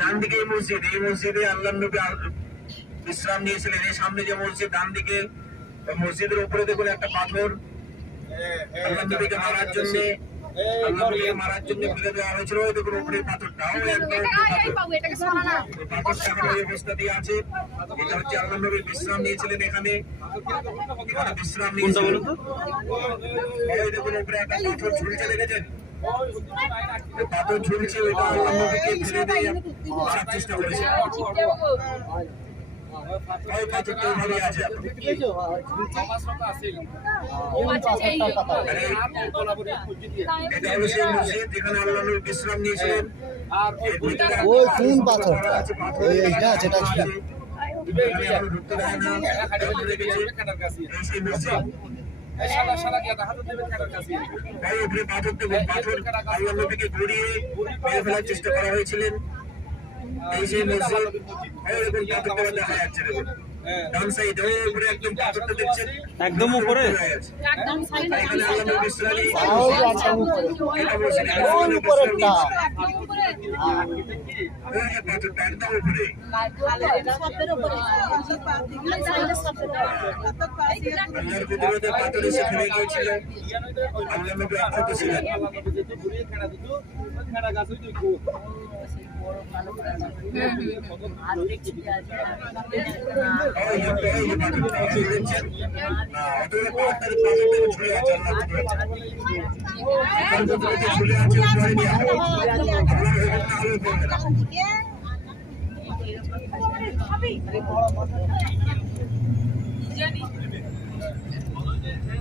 ডান দিকে এই মসজিদে আল্লাহ নবী বিশ্রাম নিয়েছিলেন। এই সামনে যে মসজিদ, ডান দিকে মসজিদের উপরে দেখুন একটা পাথর আল্লাহ নবীকে মারার জন্য ফেলে দেওয়া হয়েছিল। ওই দেখুন উপরে পাথরটাও পাথরটা ওই অবস্থা দিয়ে আছে। এটা হচ্ছে আল্লাহ নবী বিশ্রাম নিয়েছিলেন এখানে বিশ্রাম নিয়েছিলেন। ওই দেখুন উপরে একটা পাথর ঝুলছে, দেখেছেন পাথর ঝুলছে, ওইটা আল্লাহ নবীকে ফেলে দিয়ে মারার চেষ্টা করেছে। ওই পাথরটা ওইভাবে আছে। এটা হলো সেই মসজিদ যেখানে আল্লাহ নবী বিশ্রাম নিয়েছিলেন। ওই কোন পাথর? এইটা যেটা ছিল ঢুকতে দেয় না, সেই মসজিদ আল্লাহ নবীকে ঘুরিয়ে মেরে ফেলার চেষ্টা করা হয়েছিলেন। এই সেই মসজিদ দেখা যাচ্ছে ডান সাইড উপরে একদম পাথরটা দেখছেন, একদম উপরে এখানে আল্লাহ নবী বিশ্রাম এটা মসজিদ পাথরটা একদম উপরে আল্লাহর কুদরতে পাথর এসে ফেলে গিয়েছিল। আল্লাহ নবী অক্ষত ছিলেন। ঝুলে আছে